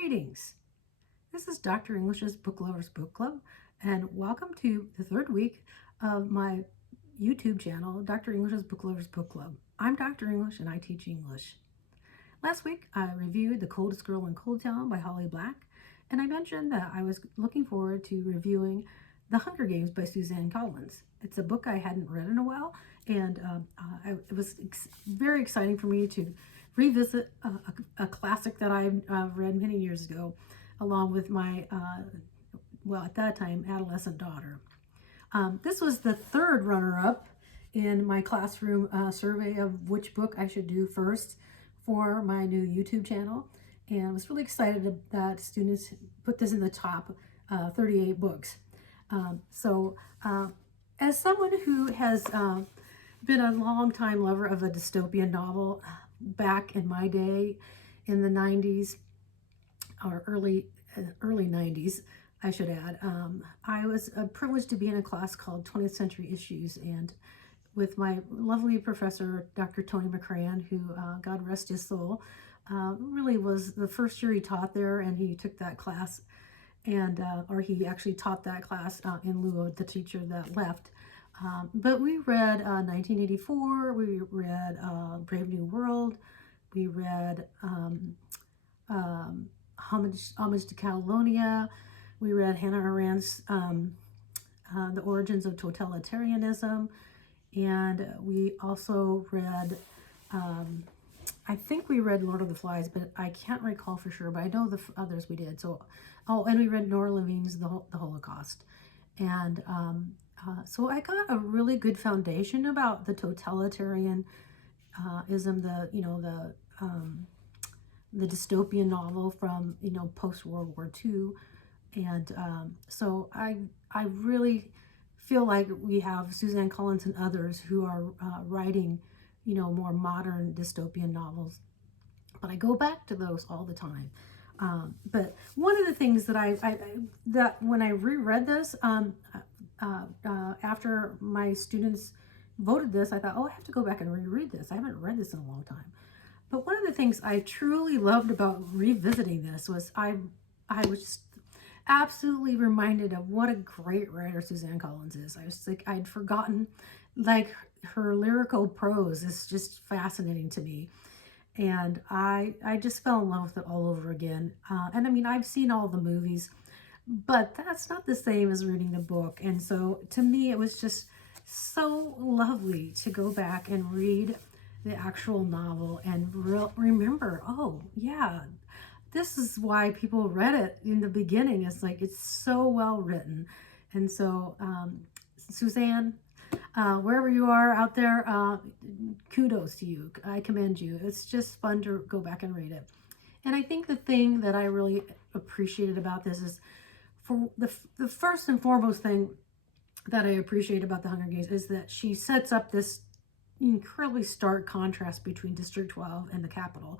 Greetings. This is Dr. English's Book Lovers Book Club, and welcome to the third week of my YouTube channel, Dr. English's Book Lovers Book Club. I'm Dr. English and I teach English. Last week I reviewed The Coldest Girl in Cold Town by Holly Black, and I mentioned that I was looking forward to reviewing The Hunger Games by Suzanne Collins. It's a book I hadn't read in a while, and it was very exciting for me to revisit a classic that I read many years ago, along with my, well, at that time, adolescent daughter. This was the third runner-up in my classroom survey of which book I should do first for my new YouTube channel. And I was really excited that students put this in the top 38 books. As someone who has been a long-time lover of a dystopian novel, back in my day in the 90s, or early 90s, I should add, I was privileged to be in a class called 20th Century Issues, and with my lovely professor, Dr. Tony McCran, who, God rest his soul, really was the first year he taught there, and he took that class, and or he actually taught that class in lieu of the teacher that left. But we read 1984, we read Brave New World, we read Homage to Catalonia, we read Hannah Arendt's The Origins of Totalitarianism, and we also read, I think we read Lord of the Flies, but I can't recall for sure, but I know the others we did. So, and we read Nora Levine's The Holocaust. And so I got a really good foundation about the totalitarianism, the dystopian novel from, post-World War II. And so I really feel like we have Suzanne Collins and others who are writing, more modern dystopian novels. But I go back to those all the time. But one of the things that that when I reread this, after my students voted this, I thought, oh, I have to go back and reread this. I haven't read this in a long time. But one of the things I truly loved about revisiting this was I was just absolutely reminded of what a great writer Suzanne Collins is. I was like, I'd forgotten, like, her lyrical prose is just fascinating to me. And I just fell in love with it all over again. And I mean, I've seen all the movies, but that's not the same as reading the book. And so to me, it was just so lovely to go back and read the actual novel and remember, oh yeah, this is why people read it in the beginning. It's like, it's so well written. And so Suzanne, wherever you are out there, kudos to you. I commend you. It's just fun to go back and read it. And I think the thing that I really appreciated about this is, for the first and foremost thing that I appreciate about The Hunger Games is that she sets up this incredibly stark contrast between District 12 and the Capitol.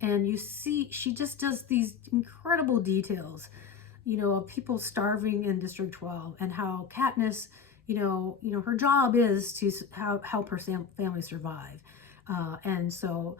And you see, she just does these incredible details, of people starving in District 12, and how Katniss, her job is to help her family survive. And so,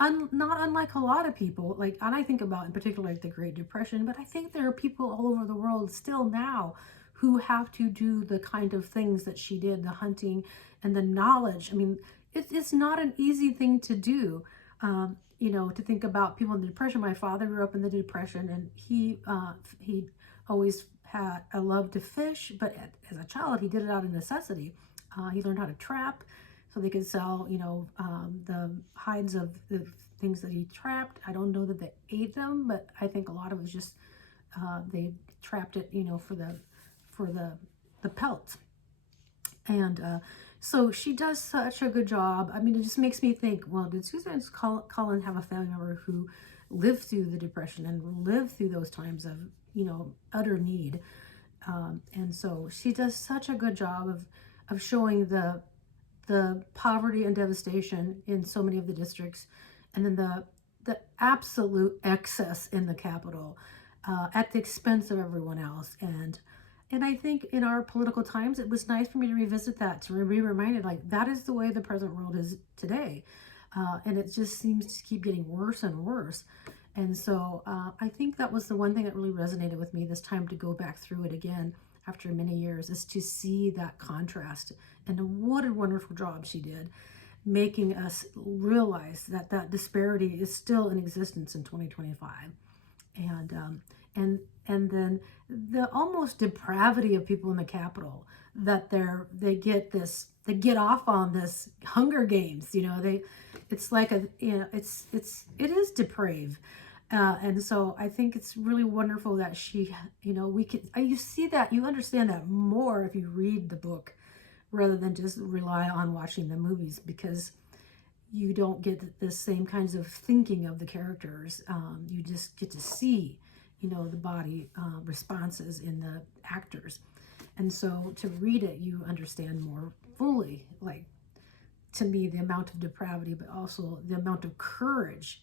not unlike a lot of people, like, and I think about in particular like the Great Depression, but I think there are people all over the world still now who have to do the kind of things that she did, the hunting and the knowledge. I mean, it's not an easy thing to do, to think about people in the Depression. My father grew up in the Depression, and he always had a love to fish, but as a child, he did it out of necessity. He learned how to trap so they could sell, the hides of the things that he trapped. I don't know that they ate them, but I think a lot of it was just they trapped it, for the pelt. And so she does such a good job. I mean, it just makes me think, well, did Suzanne Collins have a family member who lived through the Depression and lived through those times of, utter need? And so she does such a good job of showing the poverty and devastation in so many of the districts, and then the absolute excess in the Capitol at the expense of everyone else. And I think in our political times, it was nice for me to revisit that, to be reminded, like, that is the way the present world is today. And it just seems to keep getting worse and worse. And so I think that was the one thing that really resonated with me this time to go back through it again after many years, is to see that contrast. And what a wonderful job she did, making us realize that that disparity is still in existence in 2025. And and then the almost depravity of people in the Capitol, that they get off on this Hunger Games, it's like it is depraved. And so I think it's really wonderful that she, we can, you see that, you understand that more if you read the book rather than just rely on watching the movies, because you don't get the same kinds of thinking of the characters. You just get to see, the body responses in the actors. And so to read it, you understand more fully, like, to me, the amount of depravity, but also the amount of courage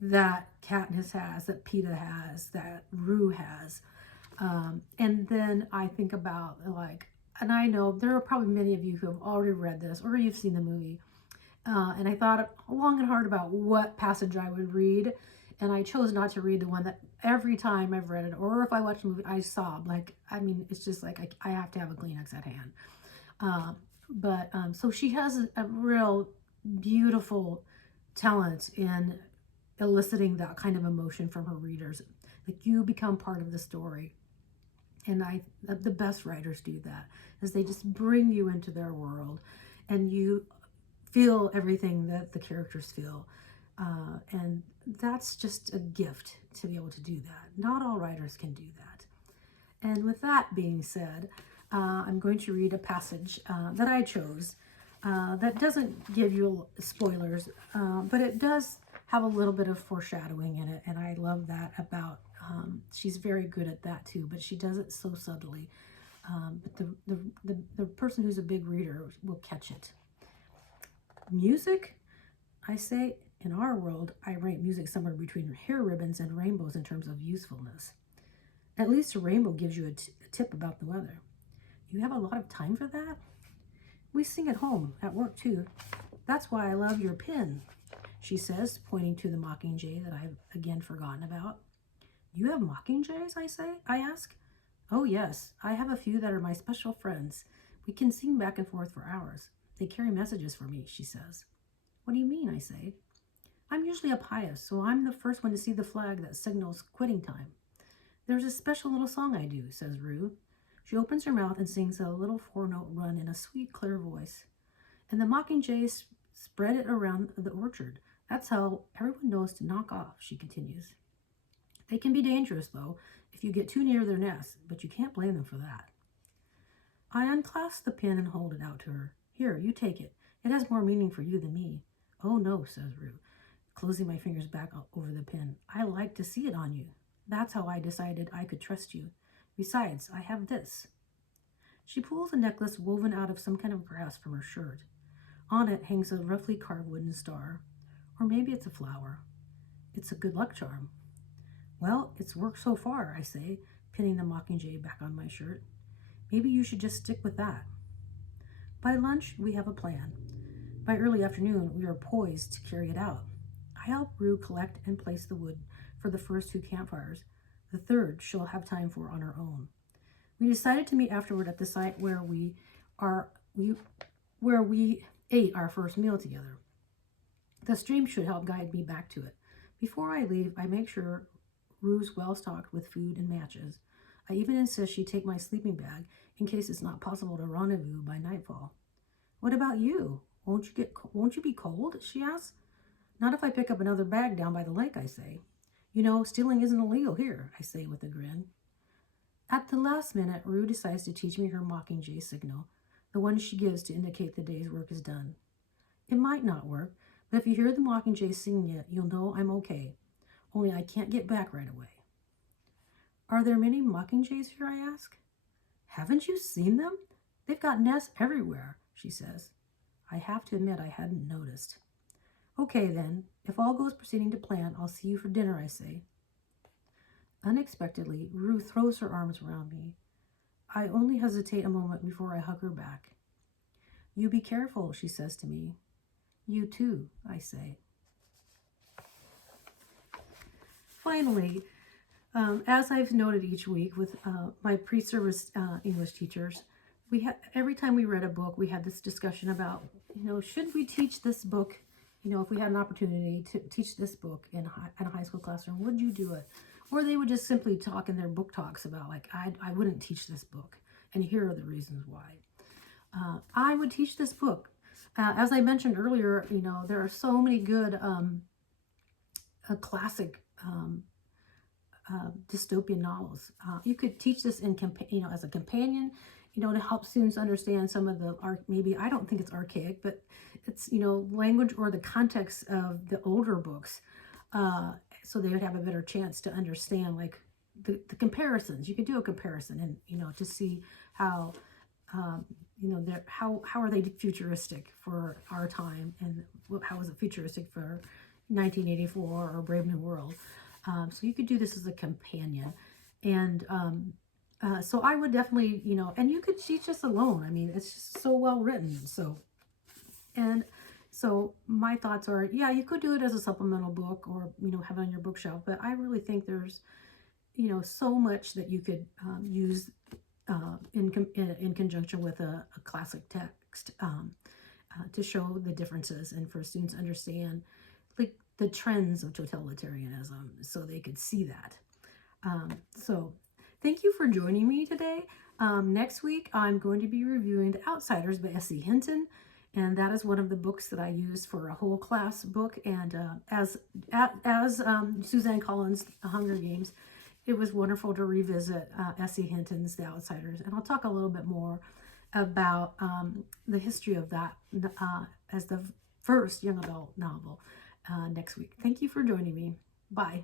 that Katniss has, that Peeta has, that Rue has. And then I think about, like, and I know there are probably many of you who have already read this or you've seen the movie. And I thought long and hard about what passage I would read. And I chose not to read the one that every time I've read it, or if I watch a movie, I sob. Like, I mean, it's just like I have to have a Kleenex at hand. So she has a real beautiful talent in eliciting that kind of emotion from her readers. Like, you become part of the story. And the best writers do that, is they just bring you into their world and you feel everything that the characters feel. And that's just a gift to be able to do that. Not all writers can do that. And with that being said, I'm going to read a passage that I chose that doesn't give you spoilers, but it does have a little bit of foreshadowing in it. And I love that about, she's very good at that too, but she does it so subtly. But the person who's a big reader will catch it. Music, I say, in our world, I rank music somewhere between hair ribbons and rainbows in terms of usefulness. At least a rainbow gives you a tip about the weather. You have a lot of time for that? We sing at home, at work too. That's why I love your pen, she says, pointing to the mockingjay that I've again forgotten about. You have mockingjays, I ask. Oh yes, I have a few that are my special friends. We can sing back and forth for hours. They carry messages for me, she says. What do you mean, I say. I'm usually up highest, so I'm the first one to see the flag that signals quitting time. There's a special little song I do, says Rue. She opens her mouth and sings a little 4-note run in a sweet, clear voice. And the mockingjays spread it around the orchard. That's how everyone knows to knock off, she continues. They can be dangerous, though, if you get too near their nest, but you can't blame them for that. I unclasp the pin and hold it out to her. Here, you take it. It has more meaning for you than me. Oh, no, says Rue, closing my fingers back over the pin. I like to see it on you. That's how I decided I could trust you. Besides, I have this. She pulls a necklace woven out of some kind of grass from her shirt. On it hangs a roughly carved wooden star. Or maybe it's a flower. It's a good luck charm. Well, it's worked so far, I say, pinning the mockingjay back on my shirt. Maybe you should just stick with that. By lunch, we have a plan. By early afternoon, we are poised to carry it out. I help Rue collect and place the wood for the first 2 campfires. The third she'll have time for on her own. We decided to meet afterward at the site where we ate our first meal together. The stream should help guide me back to it. Before I leave, I make sure Rue's well stocked with food and matches. I even insist she take my sleeping bag in case it's not possible to rendezvous by nightfall. What about you? Won't you be cold? She asks. Not if I pick up another bag down by the lake, I say. You know, stealing isn't illegal here, I say with a grin. At the last minute, Rue decides to teach me her mockingjay signal, the one she gives to indicate the day's work is done. It might not work, but if you hear the mockingjay singing it, you'll know I'm okay. Only I can't get back right away. Are there many mockingjays here, I ask. Haven't you seen them? They've got nests everywhere, she says. I have to admit I hadn't noticed. Okay then, if all goes proceeding to plan, I'll see you for dinner, I say. Unexpectedly, Rue throws her arms around me. I only hesitate a moment before I hug her back. You be careful, she says to me. You too, I say. finally, as I've noted each week with my pre-service English teachers, we had every time we read a book, we had this discussion about, should we teach this book? If we had an opportunity to teach this book in a high school classroom, would you do it? Or they would just simply talk in their book talks about, like, I wouldn't teach this book, and here are the reasons why. I would teach this book. As I mentioned earlier, there are so many good classic dystopian novels. You could teach this as a companion, to help students understand some of the maybe I don't think it's archaic, but it's language or the context of the older books, so they would have a better chance to understand like the comparisons. You could do a comparison and to see how how are they futuristic for our time, and how is it futuristic for 1984 or Brave New World. So you could do this as a companion, and so I would definitely, and you could teach this alone. I mean, it's just so well written. So my thoughts are, yeah, you could do it as a supplemental book, or have it on your bookshelf. But I really think there's, so much that you could use in conjunction with a classic text to show the differences, and for students to understand like the trends of totalitarianism, so they could see that. So thank you for joining me today. Next week, I'm going to be reviewing The Outsiders by S.E. Hinton, and that is one of the books that I use for a whole class book. And as Suzanne Collins' The Hunger Games, it was wonderful to revisit S.E. Hinton's The Outsiders, and I'll talk a little bit more about the history of that as the first young adult novel next week. Thank you for joining me. Bye.